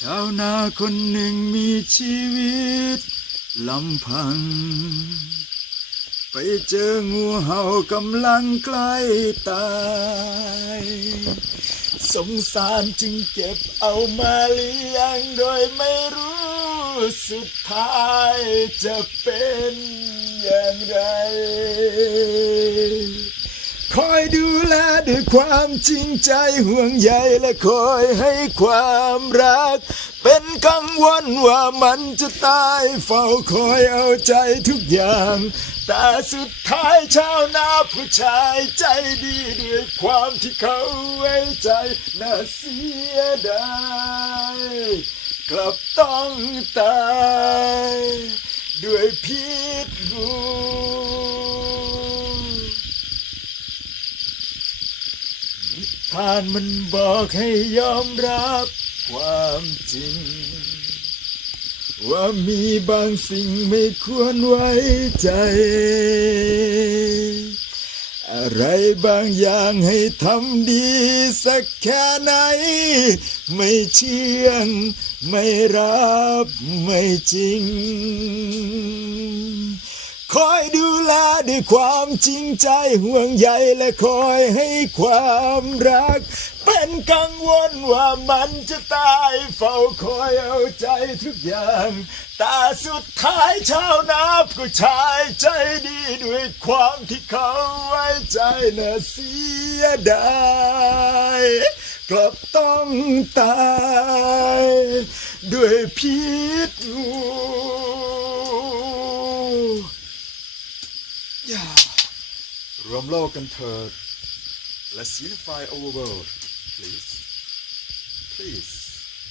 ชาวนาคนหนึ่งมีชีวิตลำพัง ไปเจองูเห่ากำลังใกล้ตาย สงสารจึงเก็บเอามาเลี้ยงโดยไม่รู้สุดท้ายจะเป็นอย่างไร อยดูแลด้วยความจริงใจห่วงใยและคอยให้ความรัก เป็นกังวลว่ามันจะตายเฝ้าคอยเอาใจทุกอย่าง แต่สุดท้ายชาวนาผู้ชายใจดีด้วยความที่เขาไว้ใจน่าเสียดายกลับต้องตาย ด้วยพิษงู ทานมันบอกให้ยอมรับความจริง ว่ามีบางสิ่งไม่ควรไว้ใจ อะไรบางอย่างให้ทำดีสักแค่ไหน ไม่เชื่อง ไม่รับ ไม่จริง ด้วยความจริงใจห่วงใยและคอยให้ความรัก เป็นกังวลว่ามันจะตายเฝ้าคอยเอาใจทุกอย่างแต่สุดท้ายชาวนาผู้ชายใจดีด้วยความที่เขาไว้ใจน่าเสียดายกลับต้องตาย ด้วยพิษงูอ รวมโลกกันเถิด Let's unify our world please. Please.